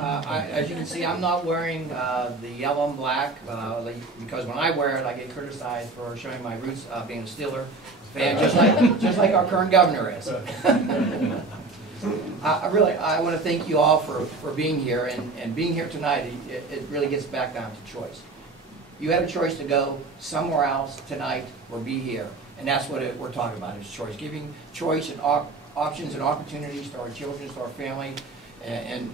As you can see, I'm not wearing the yellow and black because when I wear it, I get criticized for showing my roots being a Steeler fan, just like our current governor is. I want to thank you all for being here, and being here tonight, it really gets back down to choice. You had a choice to go somewhere else tonight or be here, and that's what we're talking about, is choice. Giving choice and options and opportunities to our children, to our family, and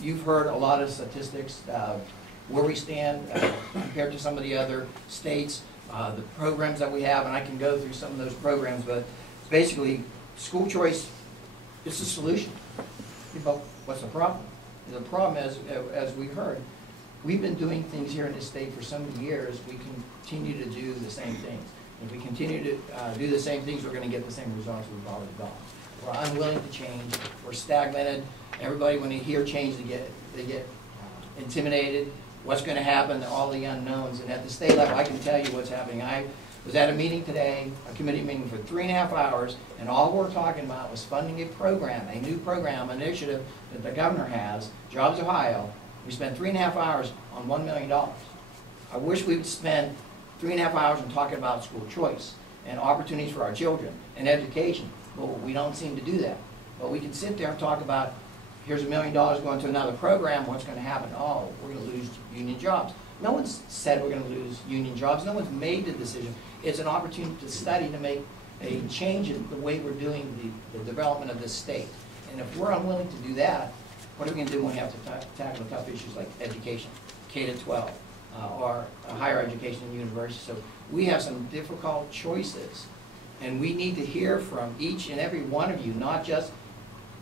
you've heard a lot of statistics, where we stand compared to some of the other states, the programs that we have, and I can go through some of those programs, but basically, school choice is the solution. But what's the problem? The problem is, as we heard, we've been doing things here in this state for so many years, we continue to do the same things. If we continue to do the same things, we're going to get the same results we've already got. We're unwilling to change. We're stagnated. Everybody, when they hear change, they get intimidated. What's going to happen? All the unknowns. And at the state level, I can tell you what's happening. I was at a meeting today, a committee meeting for 3.5 hours, and all we're talking about was funding a program, a new program, initiative that the governor has, Jobs Ohio. We spent 3.5 hours on $1 million. I wish we would spend 3.5 hours on talking about school choice and opportunities for our children and education. But we don't seem to do that. But we can sit there and talk about, here's $1 million going to another program, what's going to happen? Oh, we're going to lose union jobs. No one's said we're going to lose union jobs. No one's made the decision. It's an opportunity to study, to make a change in the way we're doing the development of this state. And if we're unwilling to do that, what are we going to do when we have to tackle the tough issues like education, K-12, or higher education and university? So we have some difficult choices, and we need to hear from each and every one of you, not just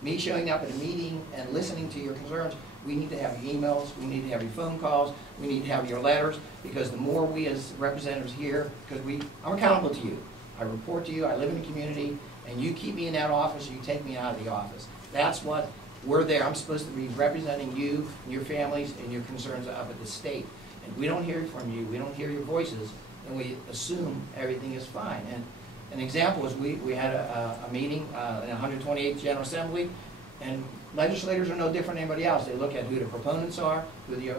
me showing up at a meeting and listening to your concerns. We need to have your emails, we need to have your phone calls, we need to have your letters, because the more we as representatives hear, because I'm accountable to you. I report to you, I live in the community, and you keep me in that office, you take me out of the office. That's what we're there. I'm supposed to be representing you and your families and your concerns up at the state. And we don't hear from you, we don't hear your voices, and we assume everything is fine. And an example is we had a meeting in the 128th General Assembly, and legislators are no different than anybody else. They look at who the proponents are, who the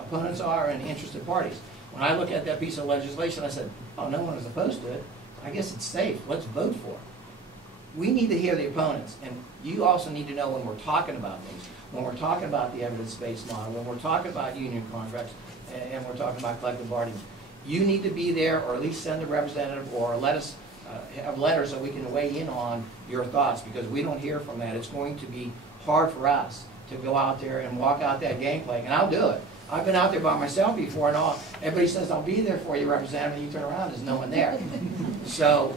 opponents are, and interested parties. When I look at that piece of legislation, I said, oh, no one is opposed to it. I guess it's safe. Let's vote for it. We need to hear the opponents, and you also need to know when we're talking about things, when we're talking about the evidence-based model, when we're talking about union contracts, and we're talking about collective bargaining. You need to be there, or at least send a representative, or let us have letters so we can weigh in on your thoughts, because we don't hear from that. It's going to be hard for us to go out there and walk out that game plan, and I'll do it. I've been out there by myself before, and everybody says, I'll be there for you, Representative, and you turn around, there's no one there. So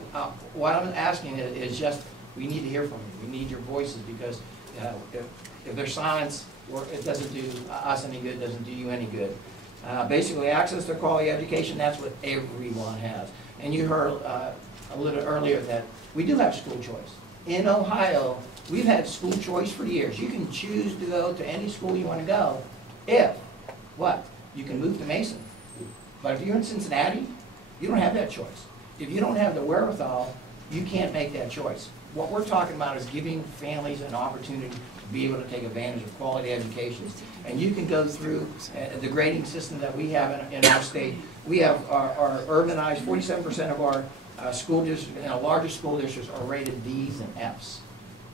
what I'm asking is just, we need to hear from you. We need your voices, because if there's silence, it doesn't do us any good, doesn't do you any good. Basically, access to quality education, that's what everyone has. And you heard a little earlier that we do have school choice. In Ohio, we've had school choice for years. You can choose to go to any school you want to go if, what? You can move to Mason. But if you're in Cincinnati, you don't have that choice. If you don't have the wherewithal, you can't make that choice. What we're talking about is giving families an opportunity to be able to take advantage of quality education. And you can go through the grading system that we have in our state. We have our urbanized, 47% of our school districts and our largest school districts are rated Ds and Fs.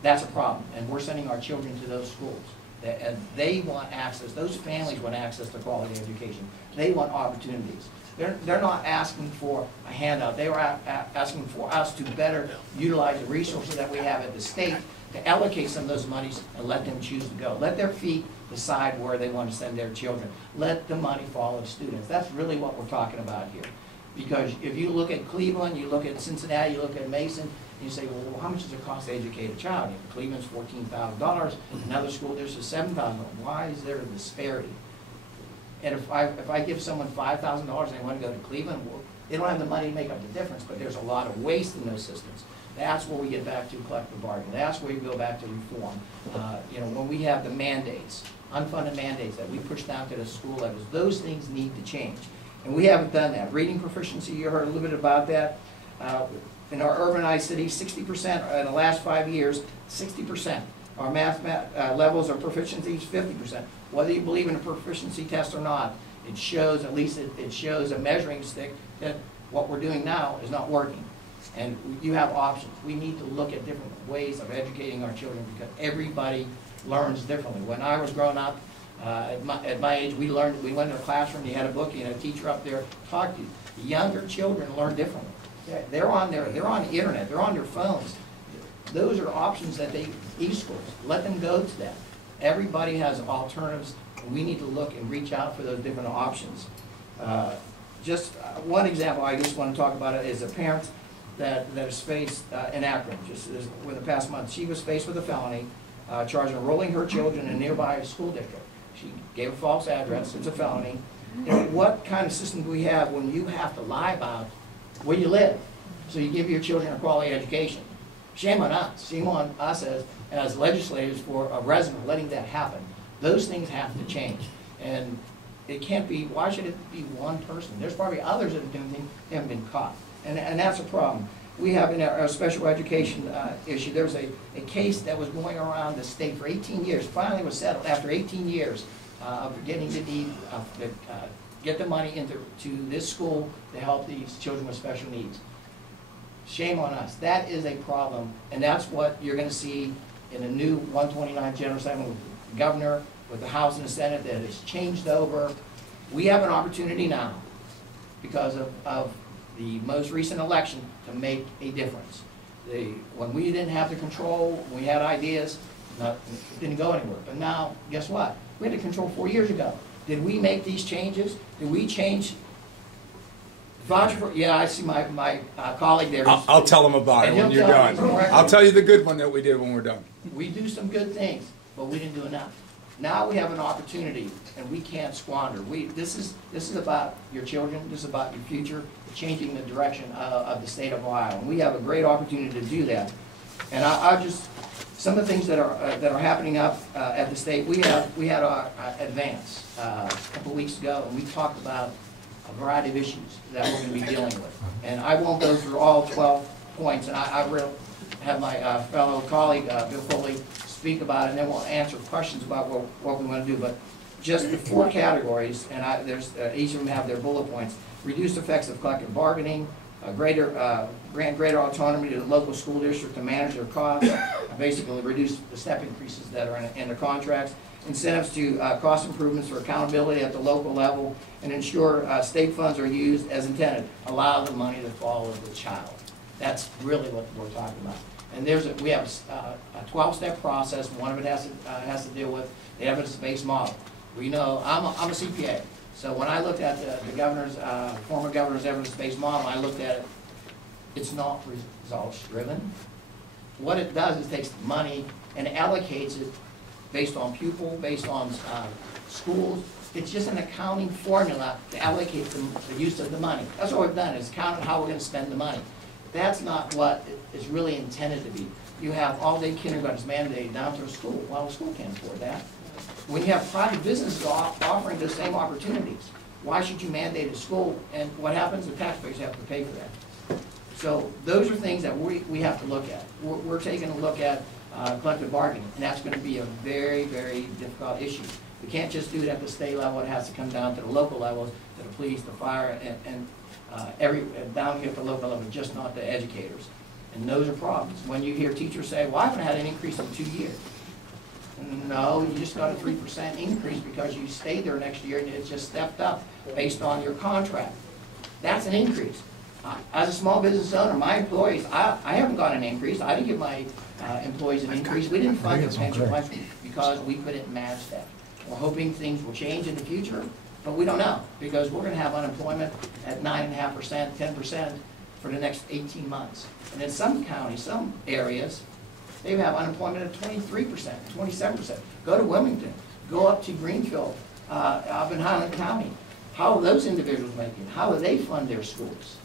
That's a problem, and we're sending our children to those schools. And they want access, those families want access to quality education. They want opportunities. They're not asking for a handout. They were asking for us to better utilize the resources that we have at the state to allocate some of those monies and let them choose to go. Let their feet decide where they want to send their children. Let the money follow the students. That's really what we're talking about here. Because if you look at Cleveland, you look at Cincinnati, you look at Mason, and you say, well, how much does it cost to educate a child? Cleveland's $14,000, another school district is $7,000. Why is there a disparity? And if I give someone $5,000 and they want to go to Cleveland, well, they don't have the money to make up the difference, but there's a lot of waste in those systems. That's where we get back to collective bargaining. That's where we go back to reform. When we have the mandates, unfunded mandates that we push down to the school levels, those things need to change. And we haven't done that. Reading proficiency, you heard a little bit about that. In our urbanized cities, 60%, in the last 5 years, 60% Our math levels or proficiency is 50%. Whether you believe in a proficiency test or not, it shows, at least it shows a measuring stick that what we're doing now is not working. And you have options. We need to look at different ways of educating our children because everybody learns differently. When I was growing up, at my age, we went to a classroom, you had a book, you had a teacher up there talk to you. The younger children learn differently. They're on the internet, they're on their phones. Those are options that e-schools, let them go to that. Everybody has alternatives, and we need to look and reach out for those different options. Just one example I just want to talk about it is a parent that is faced in Akron, just with the past month. She was faced with a felony charge of enrolling her children in a nearby school district. She gave a false address, it's a felony. You know, what kind of system do we have when you have to lie about where you live so you give your children a quality education? Shame on us. Shame on us as legislators for a resident letting that happen. Those things have to change. And it can't be, why should it be one person? There's probably others that are doing things that haven't been caught. And that's a problem. We have in our special education issue, there's a case that was going around the state for 18 years, finally was settled after 18 years of getting the need, get the money into this school to help these children with special needs. Shame on us. That is a problem, and that's what you're going to see in the new 129 General Assembly with the governor, with the House and the Senate that has changed over. We have an opportunity now, because of the most recent election, to make a difference. When we didn't have the control, we had ideas, it didn't go anywhere. But now, guess what? We had the control 4 years ago. Did we make these changes? Did we change? Yeah, I see my colleague there. I'll tell him about it when you're done. I'll tell you the good one that we did when we're done. We do some good things, but we didn't do enough. Now we have an opportunity, and we can't squander. This is about your children. This is about your future, changing the direction of the state of Ohio. And we have a great opportunity to do that. And some of the things that are happening up at the state. We had our advance a couple of weeks ago, and we talked about a variety of issues that we're going to be dealing with. And I won't go through all 12 points, and I will have my fellow colleague, Bill Foley, speak about it, and then we'll answer questions about what we want to do. But just the 4 categories, and each of them have their bullet points. Reduced effects of collective bargaining, grant greater autonomy to the local school district to manage their costs, basically reduce the step increases that are in the contracts, incentives to cost improvements for accountability at the local level, and ensure state funds are used as intended. Allow the money to follow the child. That's really what we're talking about. And we have a 12-step process. One of it has to deal with the evidence-based model. We know I'm a CPA, so when I looked at the former governor's evidence-based model, I looked at it. It's not results-driven. What it does is takes money and allocates it based on pupil, based on schools. It's just an accounting formula to allocate the use of the money. That's what we've done, is count how we're going to spend the money. That's not what it's really intended to be. You have all-day kindergartens mandated down to a school. Well, the school can't afford that. When you have private businesses offering the same opportunities, why should you mandate a school? And what happens? The taxpayers have to pay for that. So those are things that we have to look at. We're taking a look at collective bargaining, and that's going to be a very, very difficult issue. We can't just do it at the state level. It has to come down to the local levels, to the police, the fire, and down here at the local level, just not the educators. And those are problems. When you hear teachers say, well, I haven't had an increase in 2 years. No, you just got a 3% increase because you stayed there next year and it just stepped up based on your contract. That's an increase. As a small business owner, my employees, I haven't got an increase. I didn't give my employees an increase. We didn't fund their pension plans because we couldn't match that. We're hoping things will change in the future, but we don't know, because we're going to have unemployment at 9.5%, 10% for the next 18 months. And in some counties, some areas, they have unemployment at 23%, 27%. Go to Wilmington, go up to Greenfield, up in Highland County. How are those individuals making? How do they fund their schools?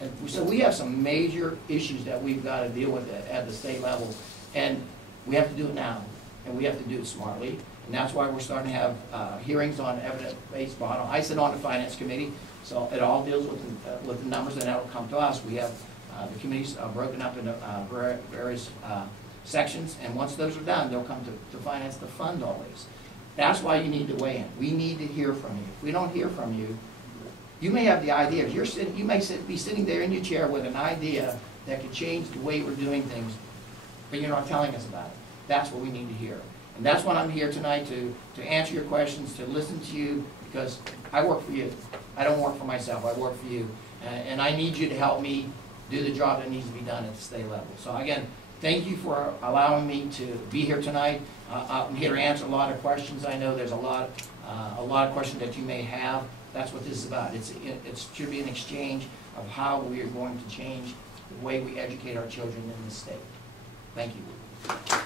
And so we have some major issues that we've got to deal with at the state level, and we have to do it now, and we have to do it smartly. And that's why we're starting to have hearings on evidence-based model. I sit on the finance committee, so it all deals with the numbers, and that will come to us. We have the committees broken up into various sections, and once those are done, they'll come to finance to fund all these. That's why you need to weigh in. We need to hear from you. If we don't hear from you, you may have the idea. You may be sitting there in your chair with an idea that could change the way we're doing things, but you're not telling us about it. That's what we need to hear. And that's what I'm here tonight to answer your questions, to listen to you, because I work for you. I don't work for myself. I work for you. And I need you to help me do the job that needs to be done at the state level. So again, thank you for allowing me to be here tonight. I'm here to answer a lot of questions. I know there's a lot of questions that you may have. That's what this is about. It should be an exchange of how we are going to change the way we educate our children in this state. Thank you.